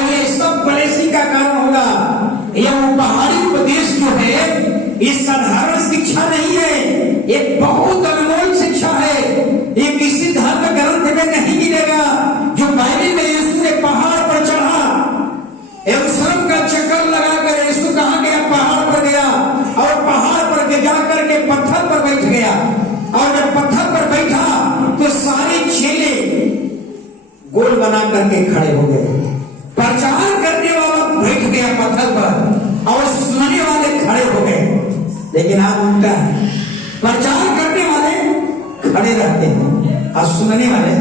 Hallelujah, सब blessing का कारण होगा। यह पहाड़ी उपदेश जो है ये साधारण शिक्षा नहीं है, एक बहुत अनमोल शिक्षा है। ये किसी धर्म ग्रंथ में नहीं मिलेगा। जो बाइबल में यीशु ने पहाड़ पर चढ़ा, यरूशलेम का चक्कर लगाकर यीशु कहाँ गया? पहाड़ पर गया, और पहाड़ पर जाकर के पत्थर पर बैठ गया। और जब पत्थर पर बैठा तो सारे चेले गोल बना करके खड़े हो गए। प्रचार करने वाला बैठ गया पत्थर पर और सुनने वाले खड़े हो गए। लेकिन आज उल्टा है, प्रचार करने वाले खड़े रहते हैं और सुनने वाले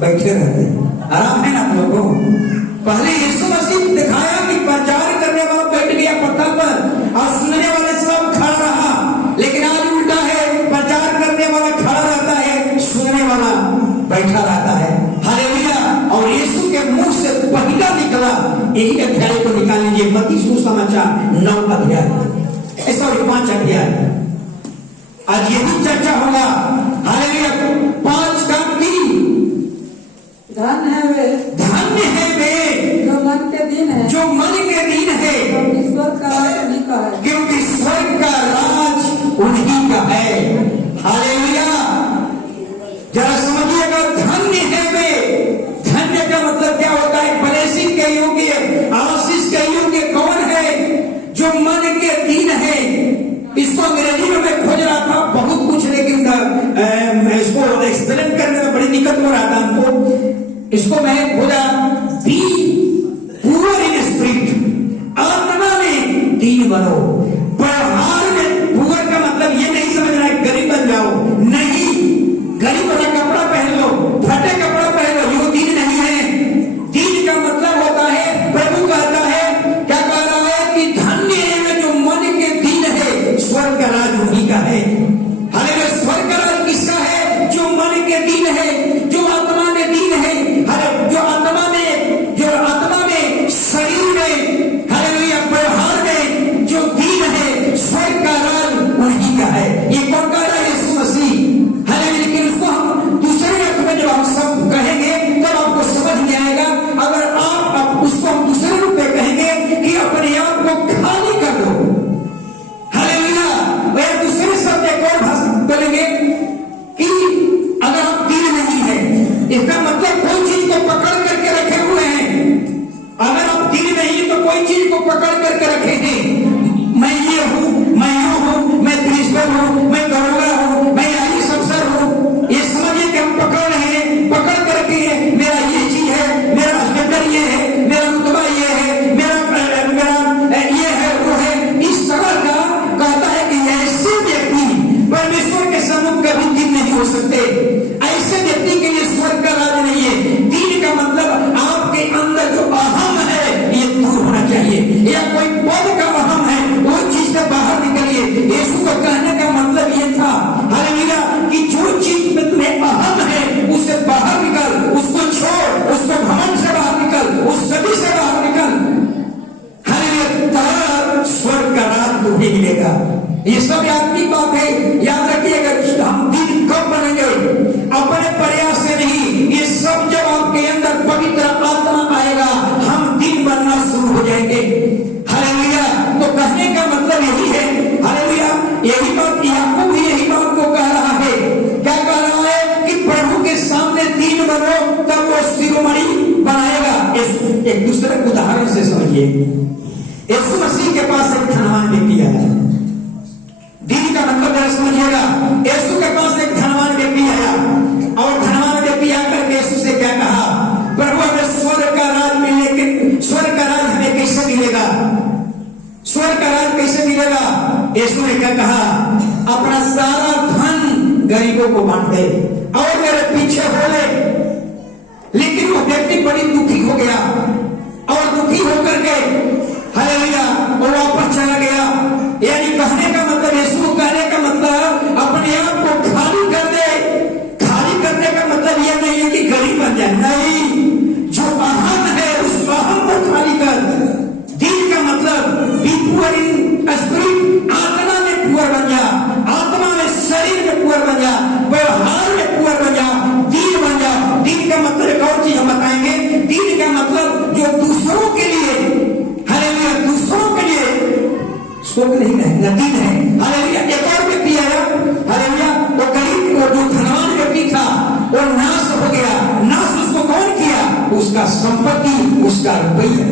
बैठे रहते हैं। आराम है ना आप लोगों को? पहले यीशु मसीह दिखाया कि प्रचार करने वाला बैठ गया पत्थर पर और सुनने वाले सब खड़ा रहा। लेकिन आज उल्टा है, प्रचार करने वाला खड़ा रहता है, सुनने वाला बैठा रहता है। हालेलुया। और यीशु के मुंह से पहला निकला, यही अध्याय को निकाल लीजिए, मत्ती सुसमाचार 9 अध्याय, 5 अध्याय। आज यही चर्चा होगा। हालेलुया। 5 का 3, धन्य है वे जो मन के दिन है, जो मन के दिन है, ईश्वर का राज उन्हीं का है, क्योंकि स्वर्ग का राज उन्हीं का है। हालेलुया। जरा समझिएगा, धन्य है वे। धन्य का मतलब क्या होता है? ब्लेसिंग के योग्य, आशीष के योग्य कौन है? जो मन के दिन है। इसको अंग्रेजी में मैं खोज रहा था बहुत कुछ, लेकिन इसको एक्सप्लेन करने में बड़ी दिक्कत हो रहा था हमको। इसको मैं खोजा, बी पुअर इन स्पिरिट, आत्मा में दीन बनो। व्यवहार में पुअर का मतलब ये नहीं समझना है गरीब बन जाओ, नहीं। गरीब वाला कपड़ा पहन लो, फटे कपड़ा पहन लो, ये दीन नहीं है। दीन का मतलब होता है, प्रभु कहता है, क्या कह रहा है कि धन्य है जो मन के दीन है, स्वर्ग का राज उन्हीं का है। हालेलुया। स्वर्ग का राज किसका है? जो मन के दीन है, जो आत्मा में दीन है। जो आत्मा में शरीर में, हालेलुया, व्यवहार में जो दीन है, स्वर्ग का राज उन्हीं का है। ये कौन कह रहा है? यीशु मसीह। हालेलुया। लेकिन उसको हम दूसरे अर्थ में जब हम सब कहेंगे तब आपको समझ में आएगा। अगर आप उसको हम दूसरे रूप में कहेंगे कि अपने आप को खाली कर दो। हालेलुया। वह दूसरे शब्द एक और भाषा बोलेंगे कि अगर आप दीन नहीं है, इसका मतलब कोई चीज को पकड़ करके रखे हुए हैं। अगर आप दीन नहीं तो कोई चीज को पकड़ करके रखे हैं। मैं ये हूं, मैं यूं हूं, मैं प्रिंसिपल हूं, मैं दरोगा हूं, मैं आईएएस अफसर हूं। ये समझिए कि हम पकड़ रहे हैं, पकड़ कर रखे हैं। मेरा ये चीज है, मेरा स्टैंडर्ड ये है, मेरा रुतबा ये है, मेरा ये है, वो है। इस तरह का कहता है कि ऐसे व्यक्ति परमेश्वर के सम्मुख कभी दीन नहीं हो सकते। ऐसे व्यक्ति के लिए स्वर्ग का राज नहीं है। दीन का मतलब आपके अंदर जो अहम है ये दूर होना चाहिए, या कोई पद का अहम है वो चीज से बाहर निकलिए। यीशु का कहने का मतलब ये था, हालेलुया, कि जो चीज में तुम्हें अहम है उससे बाहर निकल, उसको छोड़, उसको घमंड से बाहर निकल, उस सभी से बाहर निकल। हालेलुया। तब स्वर्ग का राज तुम्हें मिलेगा। ये सब आत्मिक बात है, याद रखिएगा। हम दीन कब बनेंगे? अपने प्रयास से नहीं। ये सब जब आपके अंदर पवित्र आत्मा आएगा, हम दीन बनना शुरू हो जाएंगे। हालेलुया। तो कहने का मतलब यही है, हालेलुया, यही बात याकूब भी यही बात को कह रहा है। क्या कह रहा है? कि प्रभु के सामने दीन बनो, तब वो शिरोमणि बनाएगा। एक दूसरे उदाहरण से समझिए। यीशु मसीह के पास एक धनवान व्यक्ति आया। दीन का मतलब जरा समझिएगा। यीशु के पास एक धनवान व्यक्ति आया और धनवान व्यक्ति आकर यीशु से क्या कहा? प्रभु हमें स्वर्ग का राज मिले, स्वर्ग का राज हमें कैसे मिलेगा? स्वर्ग का राज कैसे मिलेगा? यीशु ने क्या कहा? अपना सारा धन गरीबों को बांट दे और मेरे पीछे हो ले। लेकिन वो व्यक्ति बड़ी दुखी हो गया और दुखी होकर के, हालेलुया, वो वापस चला गया। यानी कहने का मतलब, यीशु कहने का मतलब अपने आप को खाली कर दे। खाली करने का मतलब यह नहीं है कि गरीब बन जाए, नहीं। जो अहम है उस अहम को खाली कर। दीन का मतलब बी पुअर इन स्पिरिट, आत्मा में पुअर बन जा, आत्मा में, शरीर में पुअर बन जा, व्यवहार में पुअर बन जा, दीन बन जा। दीन का मतलब एक और चीज हम बताएंगे। दीन का मतलब जो दूसरे उसका संपत्ति, उसका रुपया।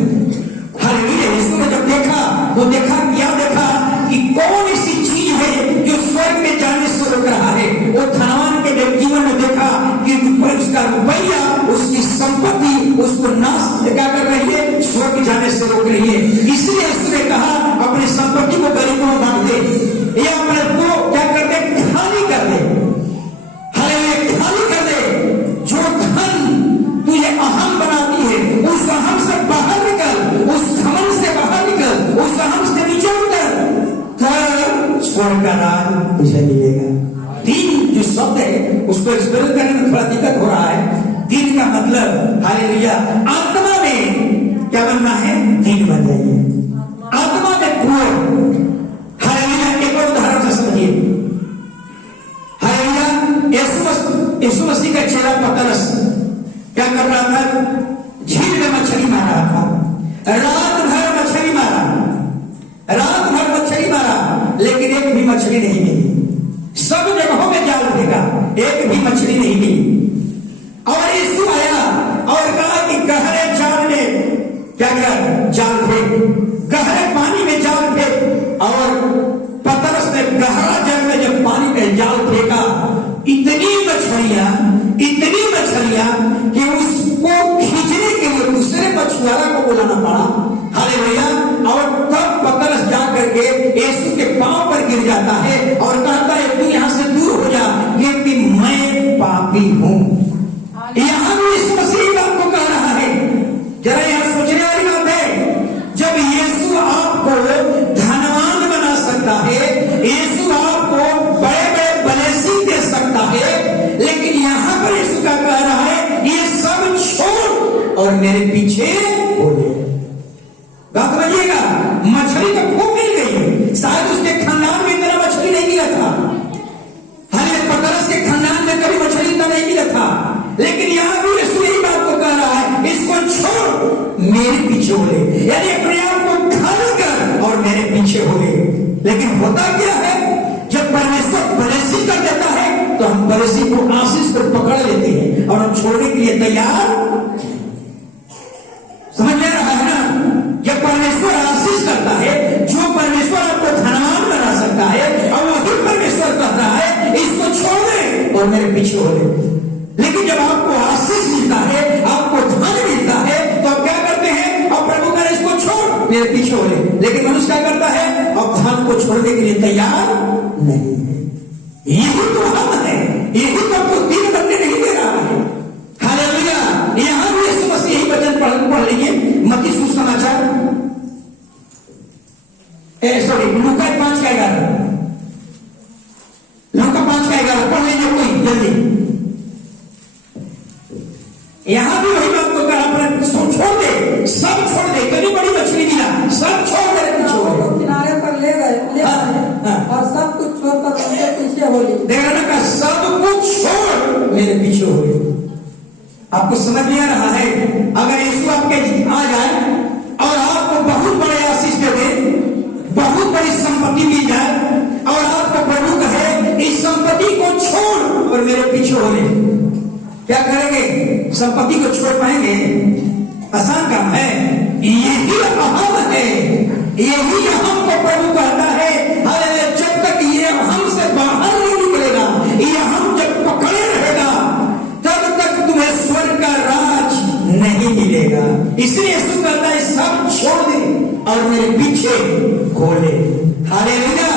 हालेलुया। यीशु ने जब देखा तो क्या देखा कि कौन ऐसी चीज है जो स्वर्ग में जाने से रोक रहा है। वो धनवान के जीवन में देखा कि उसका रुपया, उसकी संपत्ति उसको नाश क्या कर रही है, स्वर्ग जाने से रोक रही है। इसलिए यीशु ने कहा अपनी संपत्ति को गरीबों में बांट दे, या अपने को क्या कर दे, खाली कर दे। हालेलुया, खाली कर दे। जो धन तुझे अहम बनाती है, उस अहम से बाहर निकल, उस घमंड से बाहर निकल, उस अहम से नीचे उतर, तब स्वर्ग का राज तुझे मिलेगा। दिन जो शब्द है उसको एक्सप्लेन करने में थोड़ा दिक्कत हो रहा है। दिन का मतलब हालेलुया आत्मा में क्या बनना है, दिन बन जाइए, आत्मा में कुएं। हालेलुया। एक और उदाहरण से समझिए। हालेलुया। यीशु मसीह का चेला पतरस क्या कर रहा था, झील में मछली मार रहा था, रात भर मछली मारा, रात भर मछली मारा, लेकिन एक भी मछली नहीं मिली। सब जगहों में जाल फेंका, एक भी मछली नहीं मिली। और यीशु आया और कहा कि गहरे जाल में क्या कर, जाल फेंक, गहरे पानी में जाल फेंक। और पतरस ने गहरा जल में जब पानी में जाल फेंका, इतनी मछलियां कि उसको खींचने के लिए दूसरे मछुआरा को बुलाना पड़ा। हालेलुया। और तब पतरस जा करके यीशु के पांव पर गिर जाता है और कहता है तू यहां से दूर हो जा, क्योंकि मैं पापी हूं। यहां भी यीशु मसीह बात को कह रहा है। जरा यहां सोचने वाली बात है, जब यीशु आपको धनवान बना सकता है, यीशु आपको बड़े बड़े ब्लेसिंग दे सकता है, लेकिन यहां पर यीशु का कह रहा है ये सब छोड़ और मेरे पीछे हो ले। बात समझिएगा। मछली तो खूब मिल गई है, शायद उसके खानदान में इतना मछली नहीं मिला था। हालांकि पतरस के खानदान में कभी मछली इतना नहीं मिला था, लेकिन यहां भी यीशु यही बात को कह रहा है, इसको छोड़ मेरे पीछे हो ले, यानी अपने आप को खाली कर और मेरे पीछे हो ले। लेकिन होता क्या है, जब परमेश्वर ब्लेसिंग कर देता है तो हम ब्लेसिंग को आशीष पर पकड़ लेते हैं और हम छोड़ने के लिए तैयार। समझ में रहा है ना। जब परमेश्वर आशीष करता है, जो परमेश्वर आपको धनवान बना सकता है, और वही परमेश्वर कह रहा है इसको छोड़ दे और मेरे पीछे हो ले। लेकिन जब आपको आशीष मिलता है, आपको धन मिलता है, तो आप क्या करते हैं, और प्रभु कह इसको छोड़ मेरे पीछे हो ले। लेकिन मनुष्य क्या करता है, अब धन को छोड़ने के लिए तैयार नहीं है। यही तो हम है, यही तो आपको दिन बनने नहीं दे रहा है। हालेलुया। यहां भी यीशु मसीह यही वचन पढ़ लीजिए, मत्ती सुसमाचार लूका 5:11, लूका 5:11 पढ़ लीजिए कोई जल्दी। यहां भी वही बात को कहा, अपने छोड़ दे, सब छोड़ दे, कभी बड़ी मछली मिला, सब छोड़ दे, किनारे पर ले गए और सब कुछ छोड़कर उनके पीछे हो लिए। देखना का सब कुछ छोड़ मेरे पीछे हो गए। आपको समझ में आ रहा है। अगर यीशु आपके आ जाए और आपको बहुत बड़े आशीष दे दे, बहुत बड़ी संपत्ति मिल जाए, और आपको प्रभु कहे इस संपत्ति को छोड़ और मेरे पीछे हो ले, क्या करेंगे? संपत्ति को छोड़ पाएंगे? आसान काम है। यही अहम है, यही अहम को प्रभु कहता है। अरे जब तक ये अहम से बाहर नहीं निकलेगा, ये अहम जब पकड़े रहेगा, तब तक तुम्हें स्वर्ग का राज नहीं मिलेगा। इसलिए यीशु कहता है सब छोड़ दे और मेरे पीछे हो ले। हालेलुया।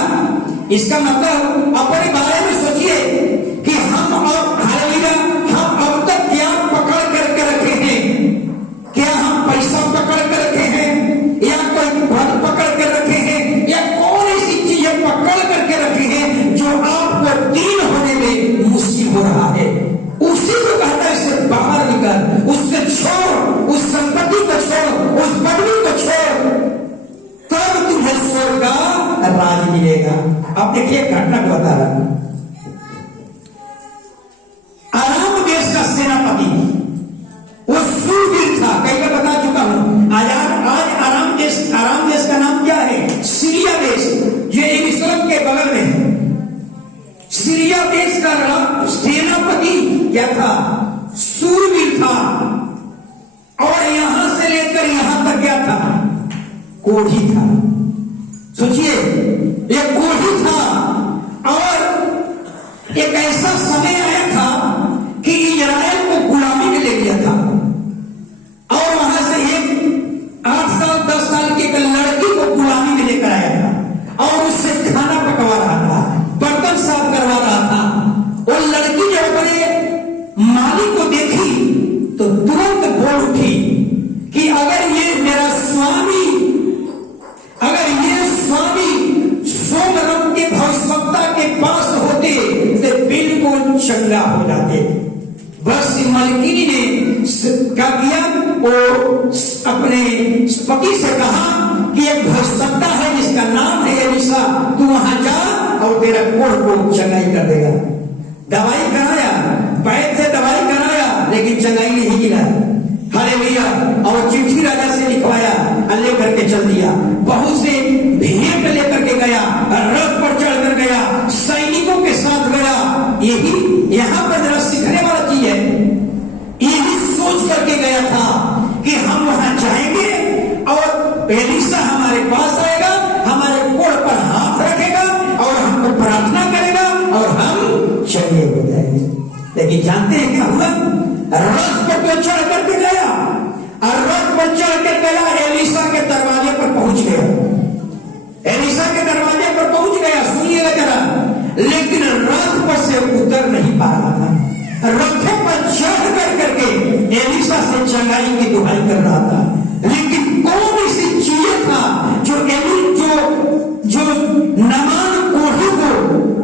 इसका मतलब अपने बारे में सोचिए कि हम अब हालेलुया, हम अब तक क्या पकड़ करके रखे हैं? क्या हम पैसा पकड़ कर रखे हैं, या कोई पद पकड़ कर रखे हैं, या कौन ऐसी चीजें पकड़ करके रखे हैं जो आपको दीन होने में मुश्किल हो रहा है? उसी को कहता है इससे बाहर निकल, उससे छोड़, उस संपत्ति को छोड़, उस पदवी को छोड़, तब तुम्हें स्वर्ग का राज मिलेगा। अब देखिए घटना को बता रहा हूं। आराम देश का सेनापति वो सूरवीर था, कई बार बता चुका हूं। आज आराम देश का नाम क्या है? सीरिया देश, जो यरूशलेम के बगल में है। सीरिया देश का सेनापति क्या था? सूरवीर था। कोढ़ी था। सोचिए, एक कोढ़ी था और एक ऐसा समय आया था कि इजराइल को गुलामी में ले लिया था और वहां से एक 8 साल 10 साल की एक लड़की को गुलामी में लेकर आया था और उससे खाना पकवा रहा था, बर्तन साफ करवा रहा था। वो लड़की जब अपने मालिक को देखी तो तुरंत बोल उठी कि अगर ये मेरा स्वामी, अगर ये स्वामी सोमरम के भविष्यवक्ता के पास होते तो बिल्कुल चंगा हो जाते। बस मलकिनी ने क्या किया, वो अपने पति से कहा कि एक भविष्यवक्ता है जिसका नाम है एलीशा, तू वहां जा और तेरा कोढ़ को चंगाई कर देगा। दवाई कराया, वैद्य से दवाई कराया, लेकिन चंगाई नहीं गिरा। हालेलुया। और चिट्ठी राजा से लिखवाया, लेकर के चल दिया। बहुत से भेंट लेकर के गया, रथ पर चढ़कर गया, सैनिकों के साथ गया। यही यहाँ पर जरा सीखने वाला चीज है। यही सोच करके गया था कि हम वहां जाएंगे और एलीशा हमारे पास आएगा, हमारे कोढ़ पर हाथ रखेगा और हमको प्रार्थना करेगा और हम चंगे हो जाएंगे। लेकिन जानते हैं क्या हुआ? रथ पर तो चढ़ करके गया और रथ पर चढ़ कर गया, एलीशा के दरवाजे पर पहुंच गया। एलीशा के दरवाजे पर पहुंच गया, सुनिएगा जरा, लेकिन रथ पर से उतर नहीं पा रहा था। रथ पर चढ़ कर करके एलीशा से चंगाई की दुहाई कर रहा था, लेकिन कौन ऐसी चीज था जो नमान कोढ़ी को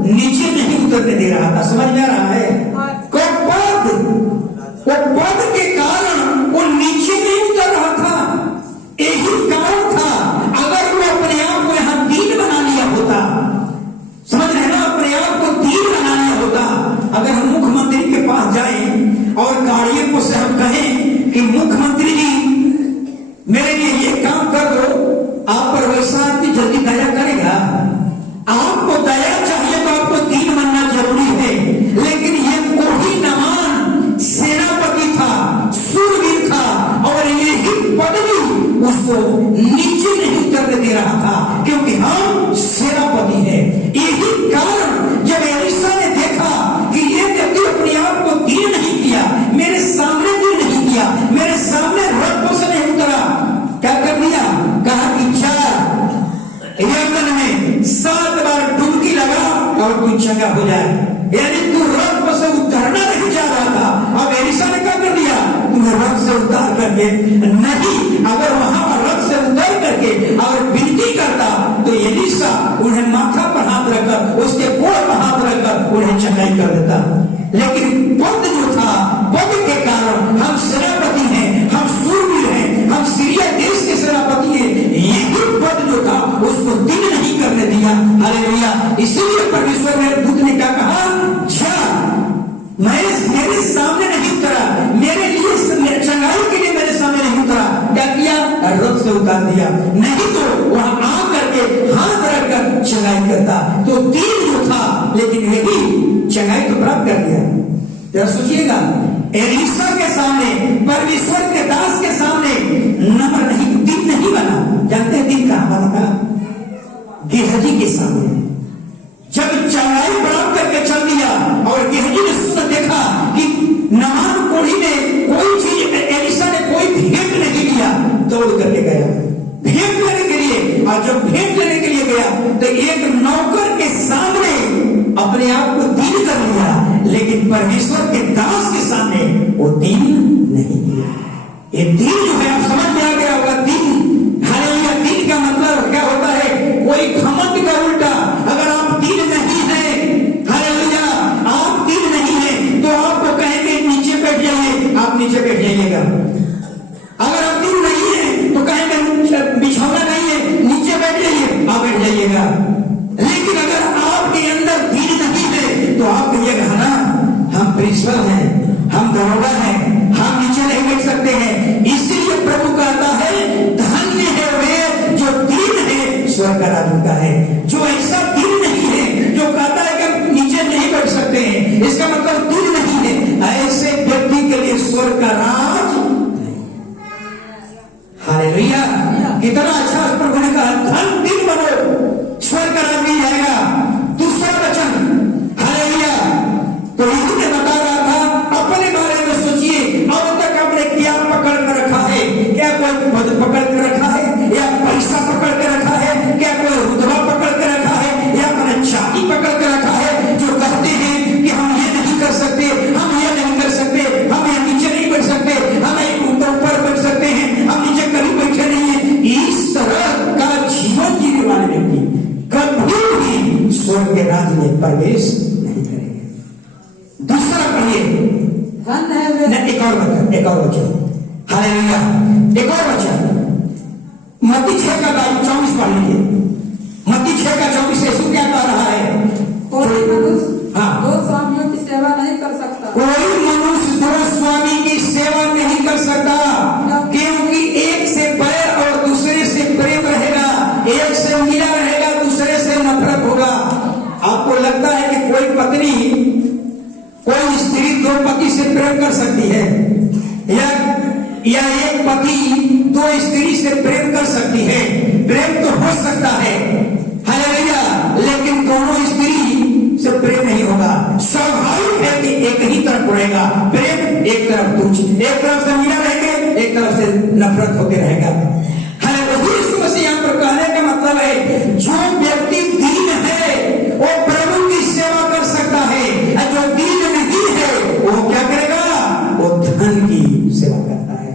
नीचे नहीं उतरने दे रहा था? समझ में आ रहा है? वो पद के कारण वो नीचे नहीं उतर रहा था। यही कारण था। अगर वो अपने आप को यहां दीन बना लिया होता, समझ रहे ना, अपने आप को दीन बना लिया होता। अगर हम मुख्यमंत्री के पास जाएं और कार्यों से हम कहें कि मुख्यमंत्री जी मेरे लिए ये काम कर दो, आप पर वैसा आदमी जल्दी दया करेगा? आपको दया चाहिए तो आपको दीन बनना जरूरी है। लेकिन ये कोढ़ी नमान सेनापति था, सूरवीर था और यही पदवी उसको नीचे नहीं उतरने दे रहा था, क्योंकि हम सेनापति हैं। यही कारण जब एलीशा ने देखा कि ये व्यक्ति अपने आप को दीन नहीं किया, मेरे सामने दीन नहीं किया, मेरे सामने रथ से नहीं उतरा, क्या कर दिया? कहा कि यमन में 7 बार डुबकी लगा और तू चंगा हो जाए। यानी तू रथ पर से उतरना नहीं चाह रहा था। अब एलीशा ने क्या कर दिया? तुम्हें रथ से उतार करके नहीं, अगर वहां पर रथ से उतर करके और विनती करता तो एलीशा उन्हें माथा पर हाथ रखकर, उसके कोढ़ पर हाथ रखकर उन्हें चंगाई कर देता। लेकिन पद जो था, पद के कारण हम सेनापति हैं, हम सूरवीर हैं, हम सीरिया देश के सेनापति हैं, यही पद जो था उसको दिन नहीं करने दिया। हालेलुया। इसीलिए परमेश्वर ने दूत ने क्या कहा? जा, मेरे सामने नहीं उतरा, मेरे लिए चंगाई के लिए मेरे सामने नहीं उतरा। क्या किया? रथ से उतार दिया। नहीं तो वहां आ करके हाथ रखकर चंगाई करता। तो तीन जो था, लेकिन यही चंगाई तो प्राप्त कर दिया। जरा सोचिएगा, एलीशा के सामने, परमेश्वर के दास के सामने नम्र नहीं, दिन नहीं बना। जानते हैं दिन कहां बना था? गेहजी के सामने। जब चंगाई प्राप्त करके चल दिया और गेहजी ने सुन देखा कि नमान कोढ़ी ने कोई चीज, एलीशा ने कोई भेंट नहीं लिया, दौड़ करके गया भेंट लेने के लिए। और जब भेंट लेने के लिए गया तो एक नौकर के सामने अपने आप को दीन कर लिया, लेकिन परमेश्वर के दास के सामने वो दीन नहीं किया। ये दीन जो है, आप समझ में आ गया होगा दीन। हालेलुया। दीन का मतलब क्या होता है? कोई घमंड का उल्टा। अगर आप दीन नहीं है, हालेलुया, आप दीन नहीं है तो आपको कहेंगे नीचे बैठ जाइए, आप नीचे बैठ जाइएगा। अगर आप दीन नहीं है तो कहेंगे बिछौना नहीं है, नीचे बैठ जाइए, आप बैठ जाइएगा। लेकिन अगर आपके अंदर दीन नहीं है तो आप कहिएगा ना, हम प्रिंसिपल हैं, हम दरोगा हैं, हम नीचे नहीं बैठ सकते हैं। इसीलिए प्रभु कहता है, धन्य है वे जो दीन है, स्वर्ग का राज उनका है। जो ऐसा दीन नहीं है, जो कहता है कि हम नीचे नहीं बैठ सकते हैं, इसका मतलब दीन नहीं है, ऐसे व्यक्ति के लिए स्वर्ग का राज। हालेलुया। कितना अच्छा प्रभु क्या कोई पद पकड़ के रखा है, या पैसा पकड़ के रखा है, क्या कोई रुतबा पकड़ के रखा है, या अपना जाति पकड़ के रखा है, जो कहते हैं कि हम ये नहीं कर सकते, हम ये नहीं कर सकते, हम ये नीचे नहीं बैठ सकते, हम एक ऊपर बैठ सकते हैं, हम नीचे कभी बैठे नहीं है। इस तरह का जीवन जीने वाले व्यक्ति कभी भी स्वर्ग के राज्य में प्रवेश नहीं करेंगे। दूसरा पढ़िए, धन है वे, एक और वचन, हालेलुया, एक और वचन, मत्ती 6:24 पढ़ लीजिए। मत्ती 6:24 यीशु क्या कह रहा है? कोई मनुष्य हाँ, दो स्वामियों की सेवा नहीं कर सकता। कोई मनुष्य दो स्वामी की सेवा नहीं कर सकता, क्योंकि एक से बैर और दूसरे से प्रेम रहेगा, एक से मिला रहेगा, दूसरे से नफरत होगा। आपको लगता है कि कोई पत्नी, कोई स्त्री दो पति से प्रेम कर सकती है, या एक पति दो स्त्री से प्रेम कर सकती है? प्रेम तो हो सकता है, हालेलुया, लेकिन दोनों स्त्री से प्रेम नहीं होगा। स्वाभाविक है कि एक ही तरफ रहेगा प्रेम, एक तरफ तुझ, एक तरफ से मिला रहेगा, एक तरफ से नफरत होकर रहेगा। हालेलुया, यीशु मसीह यहाँ पर कहने का मतलब है, जो व्यक्ति दीन है वो प्रभु की सेवा कर सकता है, और जो दीन नहीं है वो क्या करेगा? वो धन की सेवा करता है।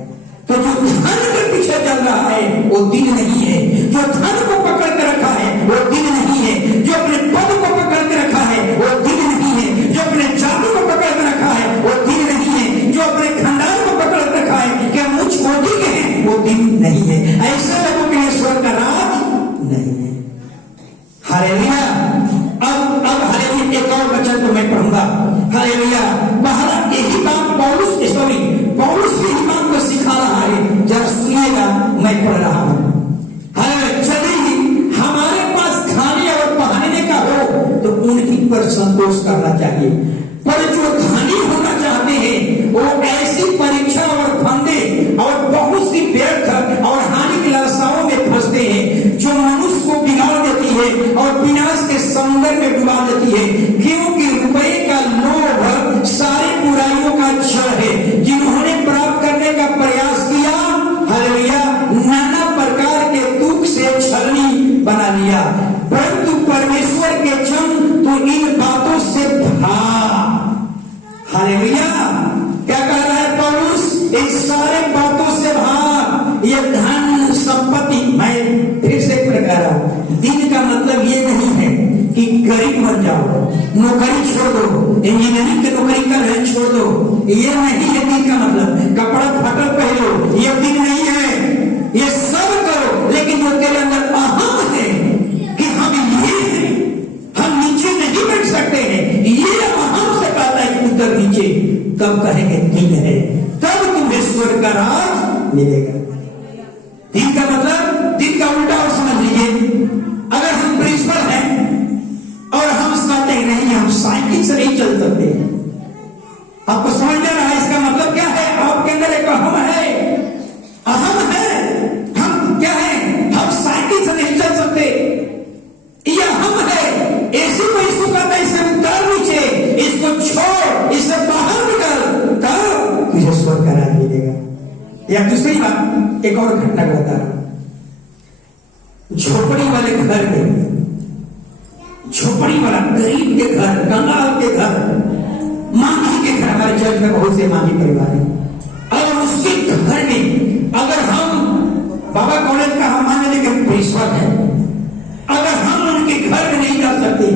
तो जो धन के पीछे चल रहा है वो दीन नहीं है, जो धन को पकड़ के रखा है वो दीन नहीं है, जो अपने पद को पकड़ के रखा है वो दीन नहीं है, जो अपने जाति को पकड़ के रखा है वो दीन नहीं है, जो अपने खानदान को पकड़ के रखा है कि मुझ मोदी के हैं, वो दीन नहीं है। ऐसे लोगों के लिए स्वर्ग का राज नहीं है। हालेलुया। अब हालेलुया, एक और वचन तो मैं पढ़ूंगा, हालेलुया। पहला यही बात पौलुस यही बात को सिखा रहा है, जरा सुनिएगा, मैं पढ़ रहा हूं। हालेलुया, यदि हमारे पास खाने और पहनने का हो तो उन्हीं पर संतोष करना चाहिए, पर जो धनी होना चाहते हैं वो ऐसी परीक्षा और फंदे और बहुत सी व्यर्थ और हानि की लालसाओं में फंसते हैं, जो मनुष्य को बिगाड़ देती है और विनाश के समुद्र में डुबा देती है, क्योंकि रुपये का लोभ सारी बुराइयों का जड़ है। जिन्होंने प्राप्त करने का प्रयास किया, हालेलुया, नाना प्रकार के दुख से छलनी बना लिया, परंतु परमेश्वर के जन तो इन बातों से भाग। हालेलुया, क्या कह रहा है पौलुस? इन सारे बातों से भाग। ये धन संपत्ति, मैं फिर से कह रहा हूं, दिन का मतलब ये नहीं है कि गरीब बन जाओ, नौकरी छोड़ दो, इंजीनियरिंग की नौकरी कर छोड़ दो, ये नहीं है दिन का मतलब। कपड़ा फाटल पहनो, ये दिन नहीं है, ये सब करो, लेकिन जो तेरे अंदर अहम है कि हम ये हैं, हम नीचे नहीं बैठ सकते हैं, ये अहम से कहता है उतर नीचे, तब कहेंगे दिन है, तब तुम्हें स्वर्ग का राज मिलेगा। दिन का मतलब, दिन का उल्टा और समझ लीजिए। अगर हम प्रिंसिपल हैं और हम कहते हैं नहीं हम साइकिल से नहीं चल सकते, आपको समझ में रहा है इसका मतलब क्या है? आपके अंदर एक अहम है, हम क्या है? हम साइकिल से नहीं चल सकते, ये अहम है। ऐसे को इसको कहता है इसे उतार नीचे, इसको छोड़, इसे बाहर निकल, तब तुझे स्वर्ग का राज मिलेगा। या दूसरी बात, एक और घटना को बता रहा हूं। झोपड़ी वाले घर में, झोपड़ी वाला गरीब के घर, कंगाल के घर, मांझी के घर, हमारे चर्च में बहुत से मांझी परिवार है, और उसके घर में अगर हम बाबा कॉलेज का हम मान लेंगे प्रिंसिपल है, अगर हम उनके घर में नहीं जा सकते,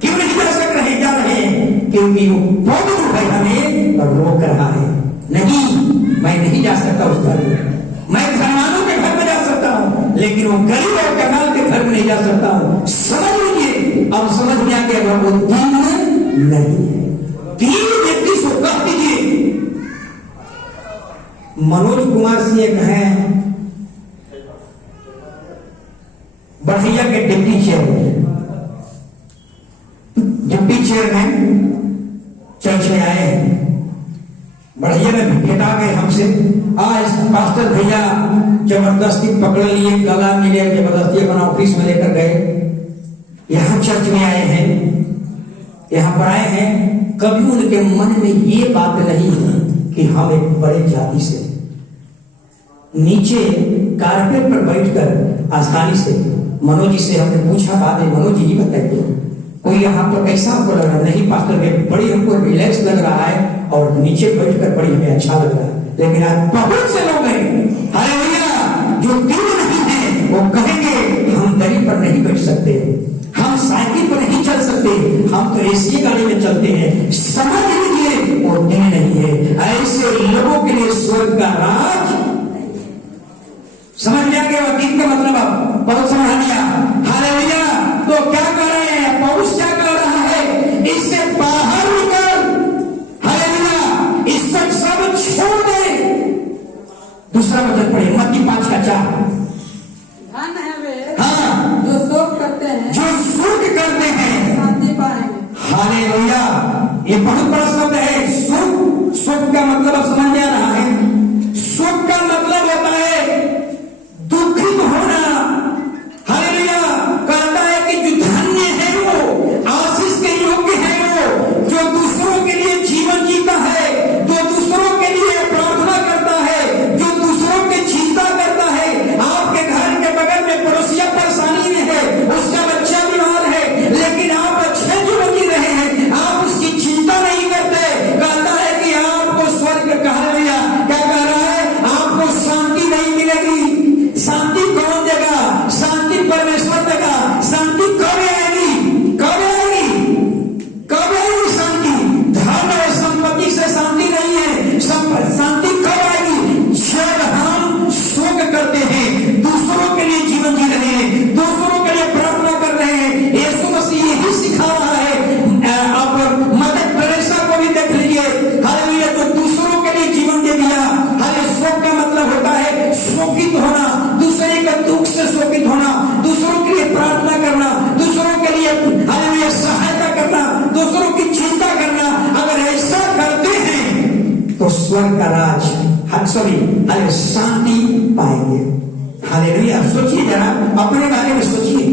क्यों नहीं जा सक रहे? जा रहे हैं क्योंकि वो पद जो है हमें रोक रहा है। नहीं, मैं नहीं जा सकता उस घर में, मैं धनवानों के घर में जा सकता हूं, लेकिन वो गरीब और कंगाल के घर में नहीं जा सकता हूं। समझ लीजिए, अब समझ में आ गया, वो दीन नहीं है। दीन व्यक्ति से कह दीजिए। मनोज कुमार सिंह एक हैं, बढ़ैया के डिप्टी चेयरमैन चर्च में आए हैं। बढ़ैया में भेटा गए हमसे, आज पास्टर भैया जबरदस्ती पकड़ लिए, गला मिले, जबरदस्ती अपना ऑफिस में लेकर गए, यहाँ चर्च में आए हैं, यहाँ पर आए हैं। कभी उनके मन में ये बात नहीं कि हम एक बड़े जाति से, नीचे कारपेट पर बैठकर आसानी से मनोज जी से हमने पूछा, बाद में मनोज जी बताइए कोई यहाँ पर कैसा आपको लग रहा है? नहीं पास्टर भाई, बड़ी हमको रिलैक्स लग रहा है और नीचे बैठकर बड़ी हमें अच्छा लग रहा है। लेकिन आज बहुत से लोग हैं हालेलुया जो दिल नहीं है, वो कहेंगे हम दरी पर नहीं बैठ सकते, हम साइकिल पर नहीं चल सकते, हम तो एसी गाड़ी में चलते हैं। समझ लीजिए वो दिल नहीं है। ऐसे लोगों के लिए स्वर्ग का राज समझ लिया गया। वकील का मतलब आप बहुत समझ लिया हालेलुया। तो क्या कर रहे हैं पौलुस, क्या कर रहा है? इससे बाहर निकल हालेलुया, इस पर सब छोड़ दे। दूसरा वचन पढ़िए मत्ती 5:4। धन है वे हाँ जो शोक करते हैं, जो सुख करते हैं शांति पाएंगे। हालेलुया। ये बहुत बड़ा शब्द है सुख। सुख का मतलब आप समझ में आ रहा है? सुख का मतलब होता है दुखित होना। हालेलुया। कहता है कि जो धन्य है वो, आशीष के योग्य है वो, जो दूसरों के लिए जीवन जीता है, जो दूसरों के लिए प्रार्थना करता है, जो दूसरों की चिंता करता है। आपके घर के बगल में पड़ोसिया परेशानी में है, उसका बच्चा बीमार है, लेकिन आप अच्छे जीवन जी रहे हैं, आप उसकी चिंता नहीं करते। कहता है कि आपको स्वर्ग हालेलुया क्या कह रहा है? आपको शांति नहीं मिलेगी। शांति कौन देगा? शांति परमेश्वर देगा। शांति कब आएगी? कब आएगी? कब आएगी शांति? धन और संपत्ति से शांति नहीं है। शांति कब आएगी? जब हम शोक करते हैं, दूसरों के लिए जीवन जी रहे हैं, दूसरों के लिए प्रार्थना कर रहे हैं। यीशु मसीह यही सिखा रहा है। आप मदर टेरेसा को भी देख लीजिए हालेलुया, तो दूसरों के लिए जीवन दे दिया। हालेलुया। शोक का मतलब होता है शोकित होना, दूसरे का दुख से शोकित होना, दूसरों के लिए प्रार्थना करना, दूसरों के लिए हालेलुया सहायता करना, दूसरों की चिंता करना। अगर ऐसा करते हैं तो स्वर्ग का राज हालेलुया शांति पाएंगे। हालेलुया। सोचिए जरा अपने बारे में सोचिए,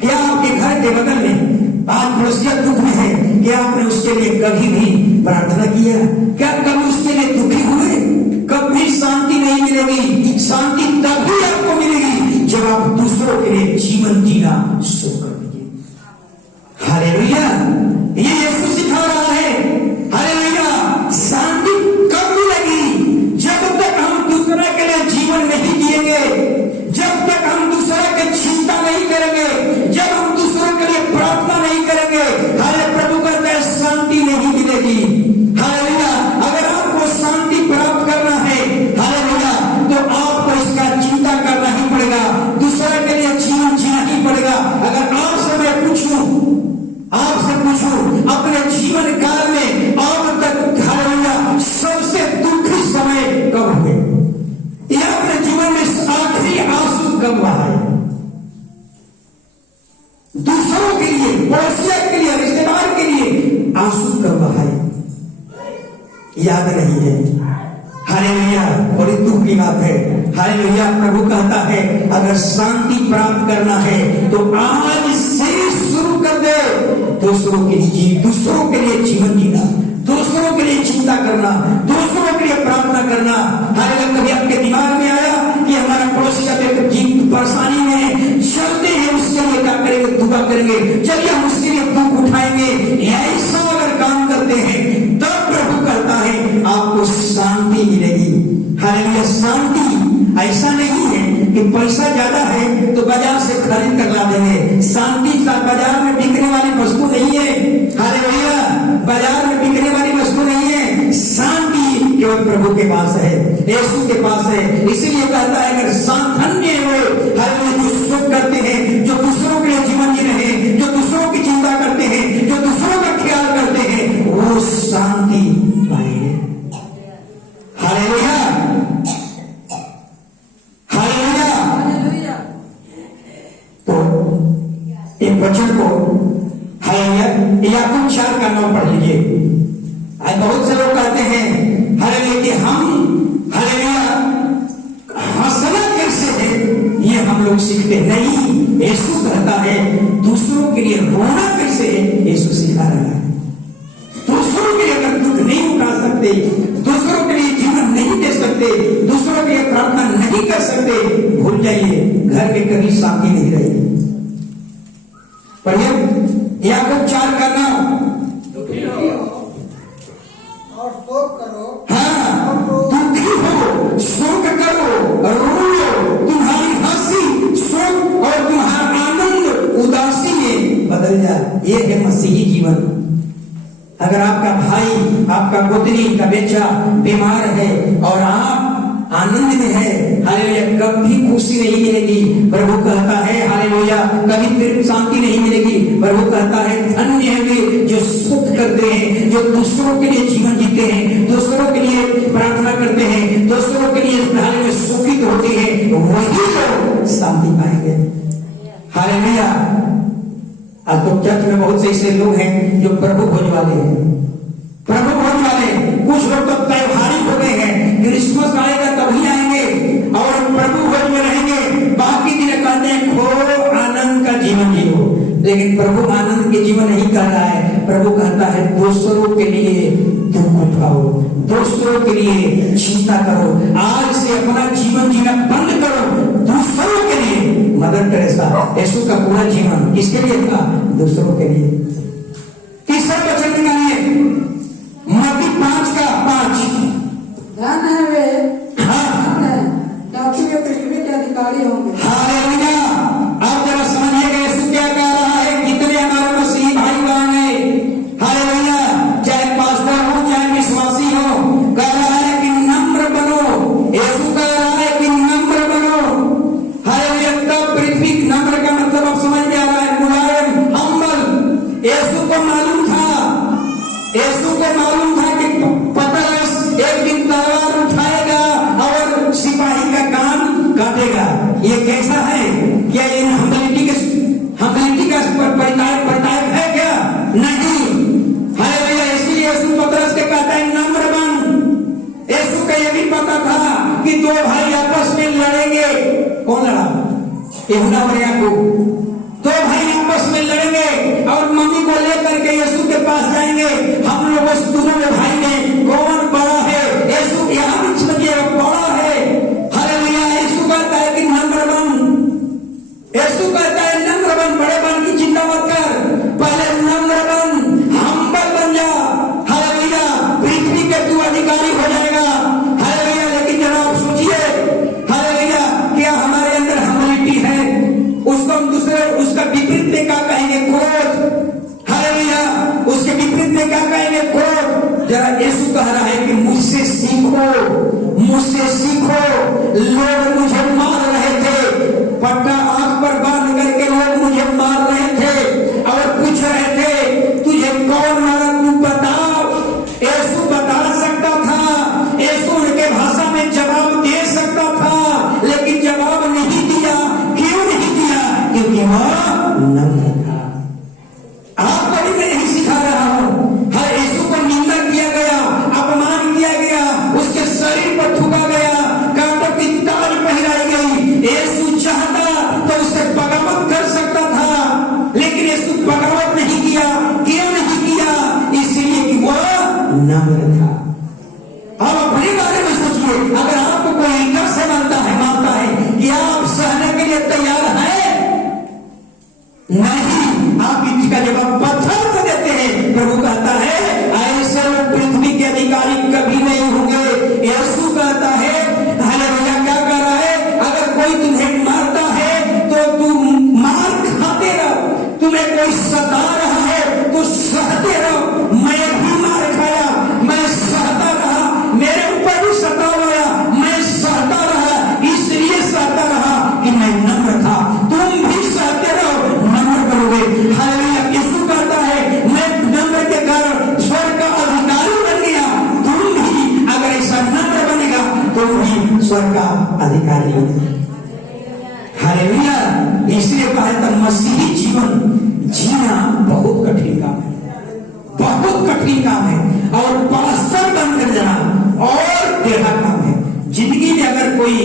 क्या आपके घर के बगल में आज पड़ोसिया दुख में है, क्या आपने उसके लिए कभी भी प्रार्थना किया? क्या कभी उसके लिए दुखी हुए? कभी शांति नहीं मिलेगी। शांति तभी आपको मिलेगी जब आप दूसरों के लिए जीवन जीना शुरू कर दीजिए। हालेलुया। ये यीशु सिखा रहा है। हालेलुया। शांति कब मिलेगी? जब तक हम दूसरे के लिए जीवन नहीं जिएंगे, जब तक हम दूसरे की चिंता नहीं करेंगे, जब हम दूसरों के लिए प्रार्थना नहीं करेंगे। हालेलुया। प्रभु कहते हैं शांति नहीं मिलेगी। हालेलुया। अगर आपको शांति प्राप्त करना है हालेलुया, तो आपको इसका चिंता करना ही पड़ेगा, दूसरे के लिए जीवन जीना ही पड़ेगा। अगर आपसे मैं पूछूं, आपसे पूछूं अपने जीवन काल में अब तक हालेलुया सबसे दुखी समय कब हुए, या अपने जीवन में आखिरी आंसू कब बहा है? दूसरों के लिए, पड़ोसिया के लिए, रिश्तेदार के लिए आंसू कब बहाए? याद नहीं है। हालेलुया। बड़ी दुख की बात है। हालेलुया। प्रभु कहता है अगर शांति प्राप्त करना है तो आज से शुरू कर दे। दूसरों के लिए जीवन जीना, दूसरों के लिए चिंता करना, दूसरों के लिए प्रार्थना करना। हालेलुया। कभी आपके दिमाग में आया कि हमारा पड़ोसी का परेशानी में चलते हैं, उसके लिए क्या करेंगे? दुआ करेंगे, चलिए हम उसके लिए दुख उठाएंगे। ऐसा अगर काम करते हैं तब प्रभु कहता है आपको शांति मिलेगी। हालेलुया। शांति ऐसा नहीं है कि पैसा ज्यादा है तो बाजार से खरीद कर ला देंगे। शांति बाजार में बिकने वाली वस्तु नहीं है। हालेलुया। बाजार में बिकने वाली वस्तु नहीं है। शांति केवल प्रभु के पास है, यीशु के पास है। इसीलिए कहता है अगर धन्य हुए हालेलुया जो सुख करते हैं, जो दूसरों के लिए जीवन जी रहे हैं, जो दूसरों की चिंता करते हैं, जो दूसरों का ख्याल करते हैं, वो शांति पाएंगे। हालेलुया। हालेलुया। तो एक वचन को हालेलुया याकूब 4:9 पढ़ लीजिए। आज बहुत से लोग कहते हैं हालेलुया कि हम हालेलुया हंसना कैसे है ये हम लोग सीखते नहीं। यीशु कहता है दूसरों के लिए रोना कैसे है, यीशु सिखा रहा है। दूसरों के लिए अगर दुख नहीं उठा सकते, दूसरों के लिए जीवन नहीं दे सकते, दूसरों के लिए प्रार्थना नहीं नहीं कर सकते, भूल जाइए, घर में कभी शांति नहीं रहेगी। पढ़िए याकूब 4 का नाम, दुखी हो और शोक करो। हाँ, दुखी हो, शोक करो, रो, तुम्हारी हंसी शोक और तुम्हारा आनंद उदासी में बदल जाए। ये है मसीही जीवन। अगर आपका भाई, आपका पुत्री का बेटा बीमार है और आप आनंद में है, हालेलुया, कभी खुशी नहीं मिलेगी। प्रभु कहता है हालेलुया, कभी फिर शांति नहीं मिलेगी। प्रभु कहता है धन्य है वे जो सुख करते हैं, जो दूसरों के लिए जीवन जीते हैं, दूसरों के लिए प्रार्थना करते हैं, दूसरों के लिए हालेलुया सुखित होते हैं, वही लोग शांति पाएंगे। हालेलुया। आज तो चर्च में बहुत से ऐसे लोग हैं जो प्रभु भोज वाले हैं, प्रभु भोज वाले। कुछ लोग तो त्योहारी हो गए हैं, क्रिसमस आएगा तभी आएंगे और प्रभु भोज में रहेंगे, बाकी दिन कहते हैं खो आनंद का जीवन जियो। लेकिन प्रभु आनंद के जीवन नहीं कर रहा है। प्रभु कहता है दूसरों के लिए दुख उठाओ, दूसरों के लिए चिंता करो, आज से अपना जीवन जीना बंद करो, दूसरों के लिए। मदर टेरेसा, यीशु का पूरा जीवन किसके लिए था? दूसरों के लिए। तीसरा वचन निकालिए, मत्ती 5:5। धन है वे, हाँ, क्योंकि वे पृथ्वी के अधिकारी होंगे। हालेलुया। अब जरा समझिएगा यीशु क्या कह रहा है। कितने हमारे मसीही भाई बहन हैं, हालेलुया, चाहे पास्टर हो चाहे विश्वासी हो, कह रहा है कि नम्र बनो। यीशु कह रहा है कि नम्र बनो, हालेलुया। तब पृथ्वी नम्र का मतलब अब समझ में आ रहा है, मुलायम, हम्बल। यीशु को मालूम था, यीशु को मालूम था कि पतरस एक दिन तलवार उठाएगा और सिपाही का कान काटेगा। ये कैसा है? क्या ये ह्यूमिलिटी का परिताप है क्या? नहीं। हालेलुया। इसलिए यीशु पतरस के कहता है नम्र बन। यीशु का ये भी पता था कि दो भाई आपस में लड़ेंगे। कौन लड़ा? यूहन्ना और याकूब। दो भाई आपस में लड़ेंगे और मम्मी को लेकर के यीशु के पास जाएंगे। हम लोग उस दोनों भाई में कौन बड़ा है? यीशु यहाँ भी समझिए बड़ा है। हालेलुया। यीशु कहता है कि नम्र बन। यीशु कहता है नम्र बन, बड़े बन की चिंता मत कर, पहले नम्र बन, हम्बल बन जा। हालेलुया। पृथ्वी के तू अधिकारी हो जाएगा। हालेलुया। लेकिन जरा आप सोचिए, हालेलुया, क्या हमारे अंदर ह्यूमिलिटी है? उसको हम दूसरे उसका विपरीत में क्या कहेंगे? क्रोध। हालेलुया। उसके विपरीत में क्या कहेंगे? क्रोध। जरा यीशु कह रहा है कि मुझसे सीखो, मुझसे सीखो। लोग मुझे मार रहे थे, पट्टा आंख पर बांध करके लोग मुझे मार रहे थे और पूछ रहे थे तुझे कौन मारा, तू बता। यीशु बता सकता था, यीशु उनके भाषा में जवाब दे सकता था, लेकिन जवाब नहीं दिया। क्यों नहीं दिया? क्योंकि वह नम्र था। आपको भी मैं यही सिखा रहा हूं। हर यीशु को निंदा किया गया, अपमान किया गया, उसके शरीर पर थूका गया, कांटों की ताज पहनाई गई। यीशु चाहता तो उससे बगावत कर सकता था, लेकिन यीशु बगावत नहीं किया। क्यों नहीं किया? इसलिए कि वह नम्र था। अब अपने बारे में सोचिए, अगर आपको कोई इंकार से मानता है कि आप सहने के लिए तैयार हैं? नहीं। आप इसका जवाब पत्थर से देते हैं। प्रभु कहता है ऐसे लोग पृथ्वी के अधिकारी कभी नहीं होंगे। यीशु कहता है, हालेलुया, क्या कह रहा है? अगर कोई तुम्हें मारता है तो तुम मार खाते रहो, तुम्हें कोई सता रहा है तो सहते रहो। मैं भी मार खाया, मैं सहता रहा, मेरे ऊपर भी सताव आया, मैं सहता रहा, इसलिए सहता रहा कि मैं नम्र था। तुम भी सहते रहो, नम्र करोगे। हालेलुया। यीशु कहता है मैं नम्र के कारण स्वर्ग का अधिकारी बन गया। तुम भी अगर ऐसा नम्र बनेगा तो भी स्वर्ग का अधिकारी बनेगा। हालेलुया। इसलिए कहा था मसीही जीवन जीना बहुत कठिन काम है, बहुत कठिन काम है। और पास्टर बनकर जाना और टेढ़ा काम है। जिंदगी में अगर कोई